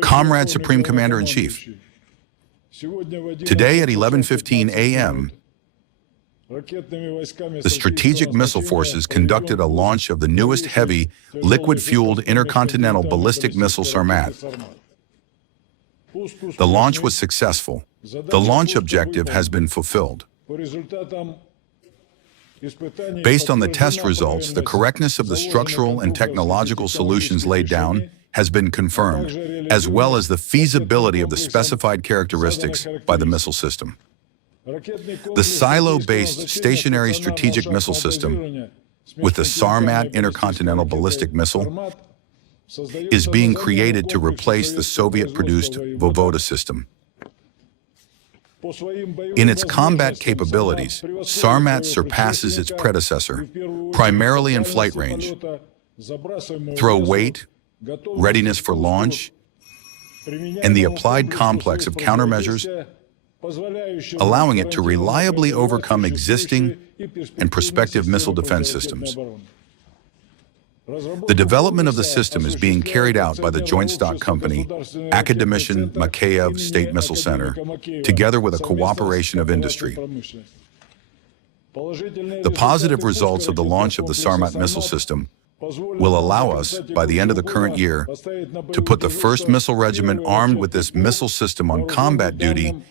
Comrade Supreme Commander-in-Chief, today at 11:15 a.m., the Strategic Missile Forces conducted a launch of the newest heavy, liquid-fueled intercontinental ballistic missile Sarmat. The launch was successful. The launch objective has been fulfilled. Based on the test results, the correctness of the structural and technological solutions laid down has been confirmed, as well as the feasibility of the specified characteristics by the missile system. The silo-based stationary strategic missile system, with the Sarmat intercontinental ballistic missile, is being created to replace the Soviet-produced Voyvoda system. In its combat capabilities, Sarmat surpasses its predecessor, primarily in flight range, throw weight, readiness for launch, and the applied complex of countermeasures, allowing it to reliably overcome existing and prospective missile defense systems. The development of the system is being carried out by the joint stock company, Academician Makeyev State Missile Center, together with a cooperation of industry. The positive results of the launch of the Sarmat missile system will allow us, by the end of the current year, to put the first missile regiment armed with this missile system on combat duty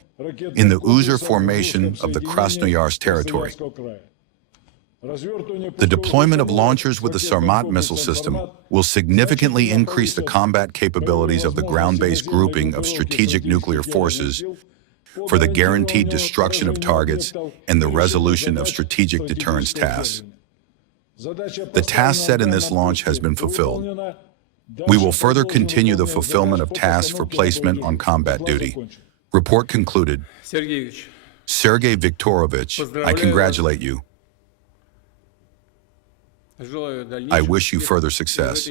in the Uzur formation of the Krasnoyarsk territory. The deployment of launchers with the Sarmat missile system will significantly increase the combat capabilities of the ground-based grouping of strategic nuclear forces for the guaranteed destruction of targets and the resolution of strategic deterrence tasks. The task set in this launch has been fulfilled. We will further continue the fulfillment of tasks for placement on combat duty. Report concluded. Sergei Viktorovich, I congratulate you. I wish you further success.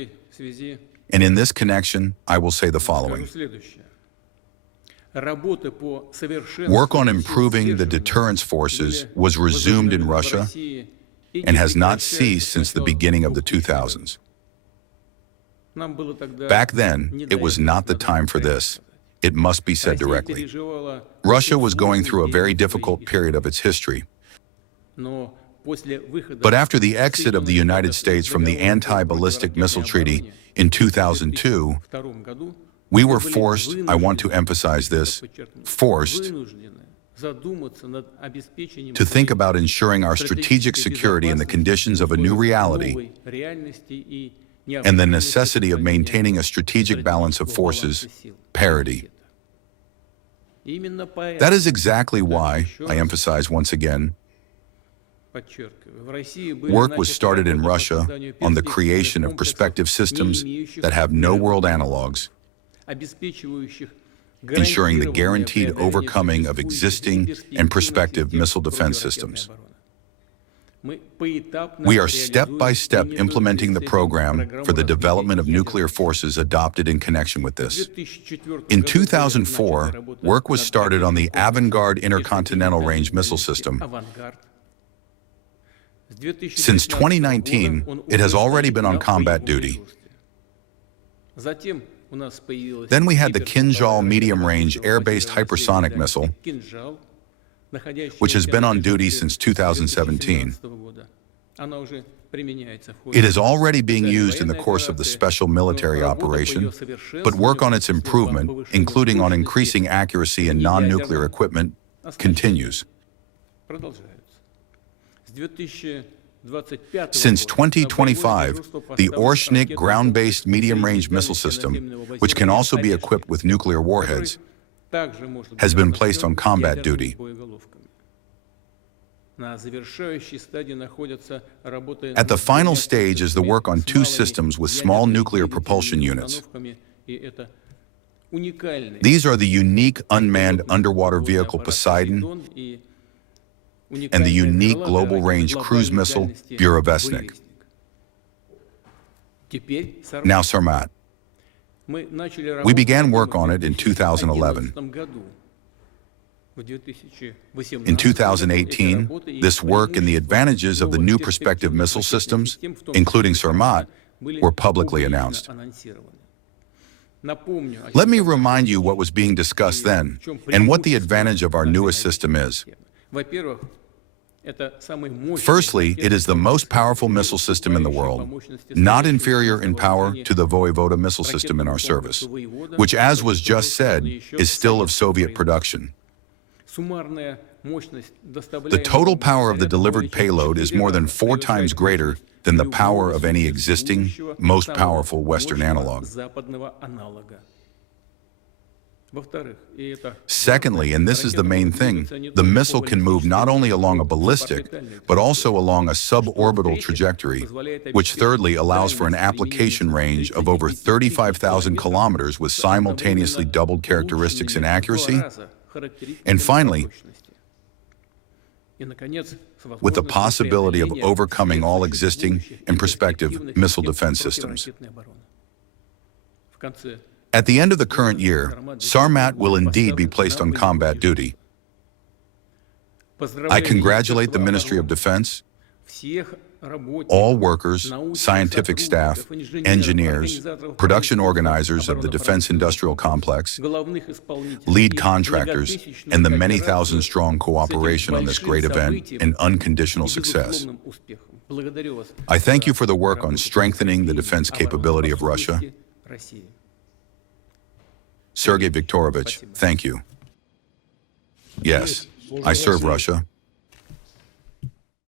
And in this connection, I will say the following. Work on improving the deterrence forces was resumed in Russia and has not ceased since the beginning of the 2000s. Back then, it was not the time for this. It must be said directly. Russia was going through a very difficult period of its history. But after the exit of the United States from the Anti-Ballistic Missile Treaty in 2002, we were forced, I want to emphasize this, forced to think about ensuring our strategic security in the conditions of a new reality and the necessity of maintaining a strategic balance of forces, parity. That is exactly why, I emphasize once again, work was started in Russia on the creation of prospective systems that have no world analogues, ensuring the guaranteed overcoming of existing and prospective missile defense systems. We are step-by-step implementing the program for the development of nuclear forces adopted in connection with this. In 2004, work was started on the Avangard intercontinental range missile system. Since 2019, it has already been on combat duty. Then we had the Kinzhal medium-range air-based hypersonic missile, which has been on duty since 2017. It is already being used in the course of the special military operation, but work on its improvement, including on increasing accuracy in non-nuclear equipment, continues. Since 2025, the Oreshnik ground-based medium-range missile system, which can also be equipped with nuclear warheads, has been placed on combat duty. At the final stage is the work on two systems with small nuclear propulsion units. These are the unique unmanned underwater vehicle Poseidon and the unique global range cruise missile Burevestnik. Now Sarmat. We began work on it in 2011. In 2018, this work and the advantages of the new prospective missile systems, including Sarmat, were publicly announced. Let me remind you what was being discussed then and what the advantage of our newest system is. Firstly, it is the most powerful missile system in the world, not inferior in power to the Voyvoda missile system in our service, which, as was just said, is still of Soviet production. The total power of the delivered payload is more than 4 times greater than the power of any existing, most powerful Western analog. Secondly, and this is the main thing, the missile can move not only along a ballistic, but also along a suborbital trajectory, which thirdly allows for an application range of over 35,000 kilometers with simultaneously doubled characteristics in accuracy. And finally, with the possibility of overcoming all existing and prospective missile defense systems. At the end of the current year, Sarmat will indeed be placed on combat duty. I congratulate the Ministry of Defense, all workers, scientific staff, engineers, production organizers of the defense industrial complex, lead contractors, and the many thousand-strong cooperation on this great event and unconditional success. I thank you for the work on strengthening the defense capability of Russia. Sergei Viktorovich, thank you. Yes, I serve Russia.